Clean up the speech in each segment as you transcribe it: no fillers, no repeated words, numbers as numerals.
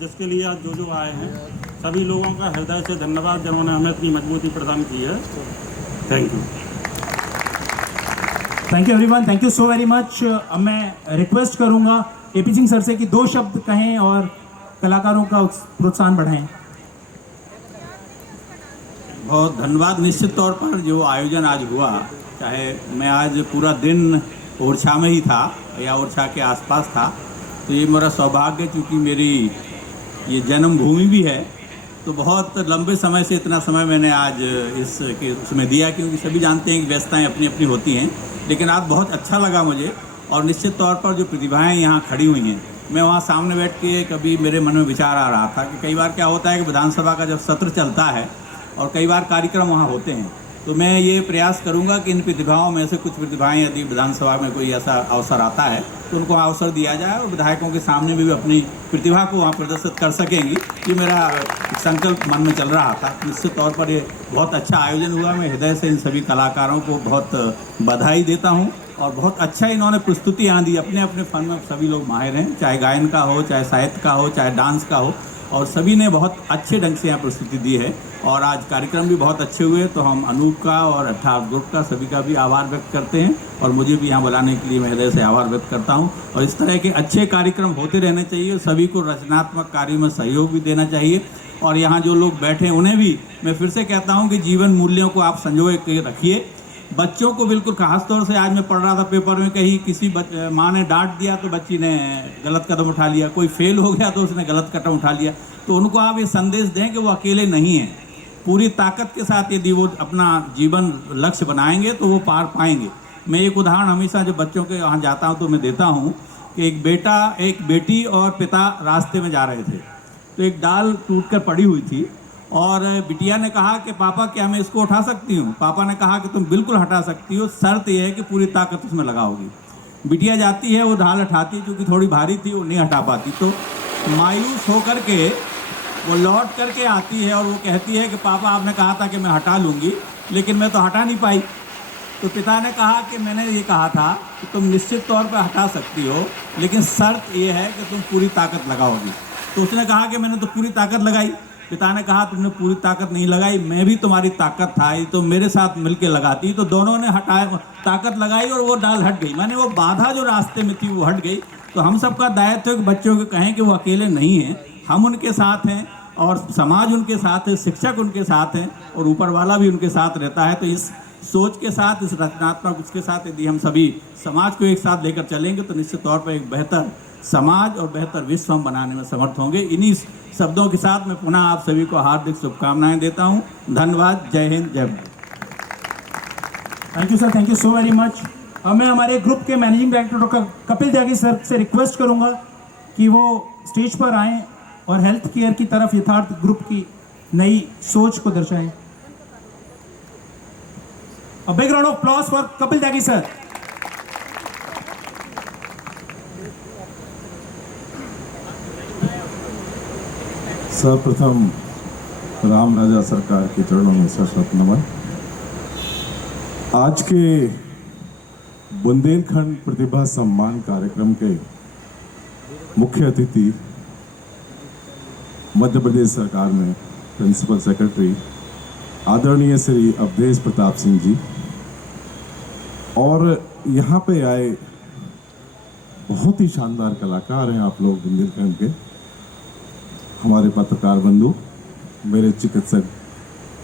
जिसके लिए आज जो आए हैं सभी लोगों का हृदय से धन्यवाद, जिन्होंने हमें इतनी मजबूती प्रदान की है। Thank you. Thank you everyone, thank you so very much. अब मैं रिक्वेस्ट करूंगा एपी सिंह सर से कि 2 शब्द कहें और कलाकारों का प्रोत्साहन बढ़ाएं। बहुत धन्यवाद। निश्चित तौर पर जो आयोजन आज हुआ, चाहे मैं आज पूरा दिन ओरछा में ही था या ओरछा के आसपास था, तो ये मेरा सौभाग्य, चूँकि मेरी ये जन्मभूमि भी है, तो बहुत लंबे समय से इतना समय मैंने आज उसमें दिया, क्योंकि सभी जानते हैं कि व्यस्तताएँ अपनी अपनी होती हैं। लेकिन आज बहुत अच्छा लगा मुझे, और निश्चित तौर पर जो प्रतिभाएं यहाँ खड़ी हुई हैं, मैं वहाँ सामने बैठ के कभी मेरे मन में विचार आ रहा था कि कई बार क्या होता है कि विधानसभा का जब सत्र चलता है और कई बार कार्यक्रम वहाँ होते हैं, तो मैं ये प्रयास करूँगा कि इन प्रतिभाओं में से कुछ प्रतिभाएं यदि विधानसभा में कोई ऐसा अवसर आता है तो उनको अवसर दिया जाए और विधायकों के सामने भी अपनी प्रतिभा को वहाँ प्रदर्शित कर सकेंगी। ये मेरा संकल्प मन में चल रहा था। निश्चित तौर पर ये बहुत अच्छा आयोजन हुआ। मैं हृदय से इन सभी कलाकारों को बहुत बधाई देता हूँ, और बहुत अच्छा इन्होंने प्रस्तुति यहाँ दी। अपने अपने फन में सभी लोग माहिर हैं, चाहे गायन का हो, चाहे साहित्य का हो, चाहे डांस का हो, और सभी ने बहुत अच्छे ढंग से यहाँ प्रस्तुति दी है। और आज कार्यक्रम भी बहुत अच्छे हुए, तो हम अनूप का और 18 ग्रुप का सभी का भी आभार व्यक्त करते हैं, और मुझे भी यहाँ बुलाने के लिए मैं हृदय से आभार व्यक्त करता हूँ। और इस तरह के अच्छे कार्यक्रम होते रहने चाहिए, सभी को रचनात्मक कार्यों में सहयोग भी देना चाहिए। और यहाँ जो लोग बैठे हैं उन्हें भी मैं फिर से कहता हूँ कि जीवन मूल्यों को आप संजोए के रखिए। बच्चों को बिल्कुल, खास तौर से आज मैं पढ़ रहा था पेपर में, कहीं किसी माँ ने डांट दिया तो बच्ची ने गलत कदम उठा लिया, कोई फेल हो गया तो उसने गलत कदम उठा लिया। तो उनको आप ये संदेश दें कि वो अकेले नहीं हैं, पूरी ताकत के साथ यदि वो अपना जीवन लक्ष्य बनाएंगे तो वो पार पाएंगे। मैं एक उदाहरण हमेशा जब बच्चों के यहाँ जाता हूँ तो मैं देता हूँ कि एक बेटी और पिता रास्ते में जा रहे थे, तो एक डाल टूटकर पड़ी हुई थी, और बिटिया ने कहा कि पापा क्या मैं इसको उठा सकती हूँ? पापा ने कहा कि तुम बिल्कुल हटा सकती हो, शर्त यह है कि पूरी ताकत उसमें लगाओगी। बिटिया जाती है, वो ढाल हटाती, क्योंकि थोड़ी भारी थी, वो नहीं हटा पाती, तो मायूस होकर के वो लौट करके आती है और वो कहती है कि पापा आपने कहा था कि मैं हटा लूँगी, लेकिन मैं तो हटा नहीं पाई। तो पिता ने कहा कि मैंने ये कहा था कि तुम निश्चित तौर पर हटा सकती हो, लेकिन शर्त ये है कि तुम पूरी ताकत लगाओगी। तो उसने कहा कि मैंने तो पूरी ताकत लगाई। पिता ने कहा तुमने पूरी ताकत नहीं लगाई, मैं भी तुम्हारी ताकत था, तो मेरे साथ मिलके लगाती। तो दोनों ने ताकत लगाई और वो डाल हट गई, माने वो बाधा जो रास्ते में थी वो हट गई। तो हम सबका दायित्व है कि बच्चों को कहें कि वो अकेले नहीं हैं, हम उनके साथ हैं, और समाज उनके साथ है, शिक्षक उनके साथ हैं, और ऊपर वाला भी उनके साथ रहता है। तो इस सोच के साथ, इस रचनात्मक उसके साथ यदि हम सभी समाज को एक साथ लेकर चलेंगे तो निश्चित तौर पर एक बेहतर समाज और बेहतर विश्व हम बनाने में समर्थ होंगे। इन्हीं शब्दों के साथ मैं पुनः आप सभी को हार्दिक शुभकामनाएं देता हूं। धन्यवाद। जय हिंद, जय Bharat. Thank you sir, thank you so very much. अब मैं हमारे ग्रुप के मैनेजिंग डायरेक्टर डॉक्टर कपिल त्यागी सर से रिक्वेस्ट करूंगा कि वो स्टेज पर आएँ और हेल्थ केयर की तरफ यथार्थ ग्रुप की नई सोच को दर्शाएं। A big round of applause for Kapil Tyagi sir. सर्वप्रथम राम राजा सरकार के चरणों में सशक्त नमन। आज के बुंदेलखंड प्रतिभा सम्मान कार्यक्रम के मुख्य अतिथि मध्य प्रदेश सरकार में प्रिंसिपल सेक्रेटरी आदरणीय श्री अवधेश प्रताप सिंह जी, और यहाँ पे आए बहुत ही शानदार कलाकार हैं आप लोग बुंदेलखंड के, हमारे पत्रकार बंधु, मेरे चिकित्सक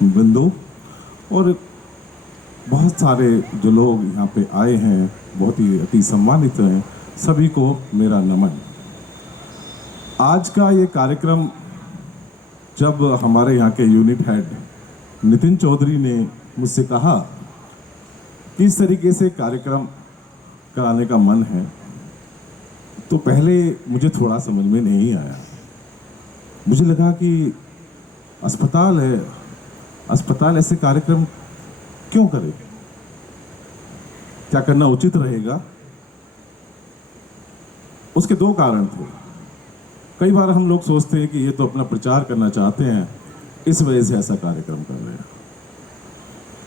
बंधु, और बहुत सारे जो लोग यहाँ पे आए हैं बहुत ही अति सम्मानित हैं, सभी को मेरा नमन। आज का ये कार्यक्रम जब हमारे यहाँ के यूनिट हेड नितिन चौधरी ने मुझसे कहा किस तरीके से कार्यक्रम कराने का मन है, तो पहले मुझे थोड़ा समझ में नहीं आया। मुझे लगा कि अस्पताल है, अस्पताल ऐसे कार्यक्रम क्यों करे, क्या करना उचित रहेगा? उसके 2 कारण थे। कई बार हम लोग सोचते हैं कि ये तो अपना प्रचार करना चाहते हैं, इस वजह से ऐसा कार्यक्रम कर रहे हैं,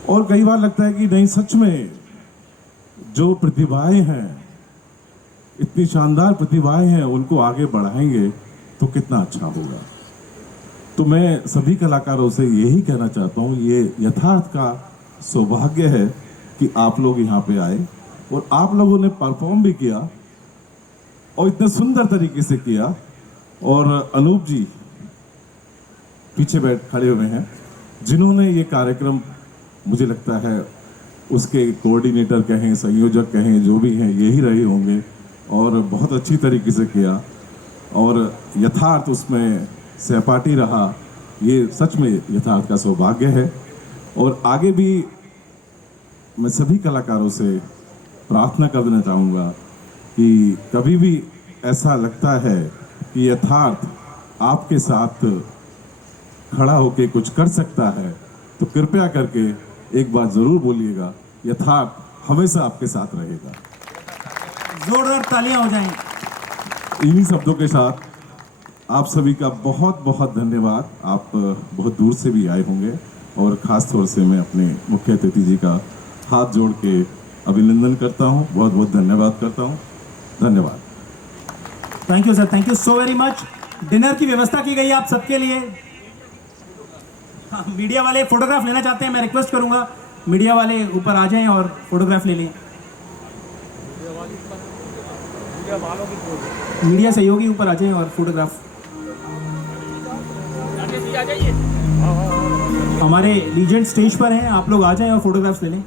और कई बार लगता है कि नहीं, सच में जो प्रतिभाएं हैं, इतनी शानदार प्रतिभाएं हैं, उनको आगे बढ़ाएंगे तो कितना अच्छा होगा। तो मैं सभी कलाकारों से यही कहना चाहता हूँ, ये यथार्थ का सौभाग्य है कि आप लोग यहाँ पे आए और आप लोगों ने परफॉर्म भी किया और इतने सुंदर तरीके से किया। और अनूप जी पीछे खड़े हुए हैं, जिन्होंने ये कार्यक्रम, मुझे लगता है उसके कोऑर्डिनेटर कहें, संयोजक कहें, जो भी हैं यही रहे होंगे और बहुत अच्छी तरीके से किया और यथार्थ उसमें सहपाठी रहा। ये सच में यथार्थ का सौभाग्य है। और आगे भी मैं सभी कलाकारों से प्रार्थना करना चाहूँगा कि कभी भी ऐसा लगता है कि यथार्थ आपके साथ खड़ा होकर कुछ कर सकता है, तो कृपया करके एक बार ज़रूर बोलिएगा, यथार्थ हमेशा आपके साथ रहेगा। जोरदार तालियां हो जाएं। इन्हीं शब्दों के साथ आप सभी का बहुत बहुत धन्यवाद। आप बहुत दूर से भी आए होंगे और ख़ास तौर से मैं अपने मुख्य अतिथि जी का हाथ जोड़ के अभिनंदन करता हूं, बहुत बहुत धन्यवाद करता हूं। धन्यवाद। Thank you sir, thank you so very much. Dinner की व्यवस्था की गई है आप सबके लिए। हाँ, मीडिया वाले फोटोग्राफ लेना चाहते हैं, मैं रिक्वेस्ट करूंगा मीडिया वाले ऊपर आ जाएं और फोटोग्राफ ले लें। मीडिया सहयोगी ऊपर आ जाएं और फोटोग्राफ। हमारे लीजेंड स्टेज पर हैं, आप लोग आ जाएं और फोटोग्राफ्स ले लें।